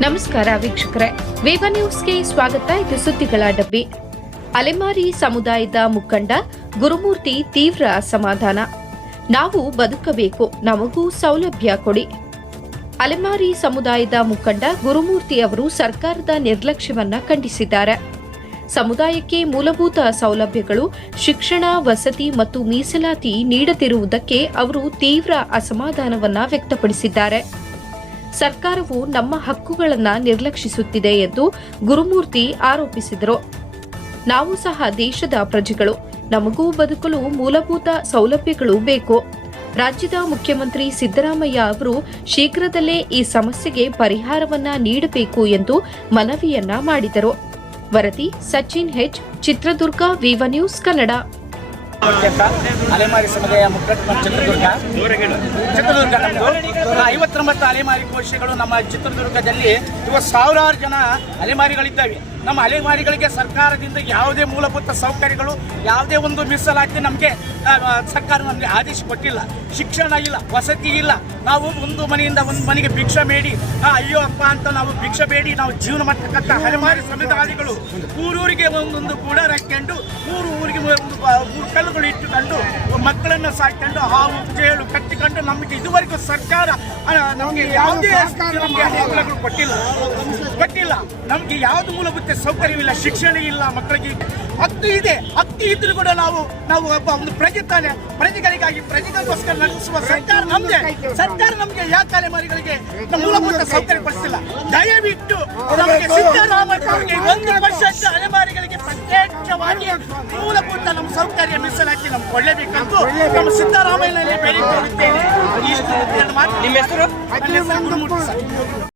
ನಮಸ್ಕಾರ ವೀಕ್ಷಕರೇ. ವಿವ ನ್ಯೂಸ್ಗೆ ಸ್ವಾಗತ. ಇದು ಸುದ್ದಿಗಳ ಡಬ್ಬಿ. ಅಲೆಮಾರಿ ಸಮುದಾಯದ ಮುಖಂಡ ಗುರುಮೂರ್ತಿ ತೀವ್ರ ಅಸಮಾಧಾನ. ನಾವು ಬದುಕಬೇಕು, ನಮಗೂ ಸೌಲಭ್ಯ ಕೊಡಿ. ಅಲೆಮಾರಿ ಸಮುದಾಯದ ಮುಖಂಡ ಗುರುಮೂರ್ತಿ ಅವರು ಸರ್ಕಾರದ ನಿರ್ಲಕ್ಷ್ಯವನ್ನು ಖಂಡಿಸಿದ್ದಾರೆ. ಸಮುದಾಯಕ್ಕೆ ಮೂಲಭೂತ ಸೌಲಭ್ಯಗಳು, ಶಿಕ್ಷಣ, ವಸತಿ ಮತ್ತು ಮೀಸಲಾತಿ ನೀಡದಿರುವುದಕ್ಕೆ ಅವರು ತೀವ್ರ ಅಸಮಾಧಾನವನ್ನು ವ್ಯಕ್ತಪಡಿಸಿದ್ದಾರೆ. ಸರ್ಕಾರವು ನಮ್ಮ ಹಕ್ಕುಗಳನ್ನು ನಿರ್ಲಕ್ಷಿಸುತ್ತಿದೆ ಎಂದು ಗುರುಮೂರ್ತಿ ಆರೋಪಿಸಿದರು. ನಾವು ಸಹ ದೇಶದ ಪ್ರಜೆಗಳು. ನಮಗೂ ಬದುಕಲು ಮೂಲಭೂತ ಸೌಲಭ್ಯಗಳು ಬೇಕು. ರಾಜ್ಯದ ಮುಖ್ಯಮಂತ್ರಿ ಸಿದ್ದರಾಮಯ್ಯ ಅವರು ಶೀಘ್ರದಲ್ಲೇ ಈ ಸಮಸ್ಯೆಗೆ ಪರಿಹಾರವನ್ನ ನೀಡಬೇಕು ಎಂದು ಮನವಿಯನ್ನ ಮಾಡಿದರು. ವರದಿ Sachin H Chitradurga, Viva news Kannada. ಅಲೆಮಾರಿ ಸಮುದಾಯ ಮುಖ್ಯ ಚಿತ್ರದುರ್ಗ. ಚಿತ್ರದುರ್ಗ ನಮ್ಮದು ಐವತ್ತೊಂಬತ್ತು ಅಲೆಮಾರಿ ಕೋಶಗಳು ನಮ್ಮ ಚಿತ್ರದುರ್ಗದಲ್ಲಿ ಇವತ್ತು ಸಾವಿರಾರು ಜನ ಅಲೆಮಾರಿಗಳಿದ್ದಾವೆ. ನಮ್ಮ ಅಲೆಮಾರಿಗಳಿಗೆ ಸರ್ಕಾರದಿಂದ ಯಾವುದೇ ಮೂಲಭೂತ ಸೌಕರ್ಯಗಳು, ಯಾವುದೇ ಒಂದು ಮೀಸಲಾತಿ ನಮಗೆ ಸರ್ಕಾರ ನಮಗೆ ಆದೇಶ ಕೊಟ್ಟಿಲ್ಲ. ಶಿಕ್ಷಣ ಇಲ್ಲ, ವಸತಿ ಇಲ್ಲ. ನಾವು ಒಂದು ಮನೆಯಿಂದ ಒಂದು ಮನೆಗೆ ಭಿಕ್ಷೆ ಬೇಡಿ. ಅಯ್ಯೋ ಅಪ್ಪ ಅಂತ ನಾವು ಭಿಕ್ಷೆ ಬೇಡಿ. ನಾವು ಜೀವನ ಮಾಡ್ತಕ್ಕಂಥ ಅಲೆಮಾರಿ ಸಂವಿಧಾನಿಗಳು ಊರೂರಿಗೆ ಒಂದೊಂದು ಕೂಡ ರಕ್ಕೊಂಡು, ಊರು ಊರಿಗೆ ಒಂದು ಮೂರು ಕಲ್ಲುಗಳು ಇಟ್ಟುಕೊಂಡು ಮಕ್ಕಳನ್ನು ಸಾಕೊಂಡು ಹಾವು ಜೇಳು ಕಟ್ಟಿಕೊಂಡು ನಮಗೆ ಇದುವರೆಗೂ ಸರ್ಕಾರ ನಮಗೆ ಯಾವುದೇ ನಮಗೆ ಅನುಕೂಲಗಳು ಕೊಟ್ಟಿಲ್ಲ. ಕೊಟ್ಟಿಲ್ಲ. ನಮಗೆ ಯಾವ್ದು ಮೂಲಭೂತ ಸೌಕರ್ಯವಿಲ್ಲ, ಶಿಕ್ಷಣ ಇಲ್ಲ ಮಕ್ಕಳಿಗೆ. ಹತ್ತು ಇದೆ. ಹತ್ತು ಇದ್ರೂ ಕೂಡ ನಾವು ನಾವು ಒಬ್ಬ ಒಂದು ಪ್ರಜೆ ತಾನೆ. ಪ್ರಜೆಗಳಿಗಾಗಿ ಪ್ರಜೆಗಳಿಗೋಸ್ಕರ ನಡೆಸುವ ಸರ್ಕಾರ ನಮ್ದೇ. ಸರ್ಕಾರ ನಮಗೆ ಯಾವ ತಲೆಮಾರಿಗಳಿಗೆ ಮೂಲಭೂತ ಸೌಕರ್ಯ ಕೊಡಿಸಿಲ್ಲ. ದಯವಿಟ್ಟು ನಮಗೆ ಸಿದ್ದರಾಮಯ್ಯ ಒಂದು ವರ್ಷ ಅಲೆಮಾರಿಗಳಿಗೆ ಪ್ರತ್ಯೇಕವಾಗಿ ಮೂಲಭೂತ ನಮ್ಮ ಸೌಕರ್ಯ ಮೀಸಲಾತಿ ನಮ್ಗೆ ನಮ್ಮ ಸಿದ್ದರಾಮಯ್ಯನಲ್ಲಿ ಎರಡು ಮಾತು. ನಿಮ್ಮ ಹೆಸರು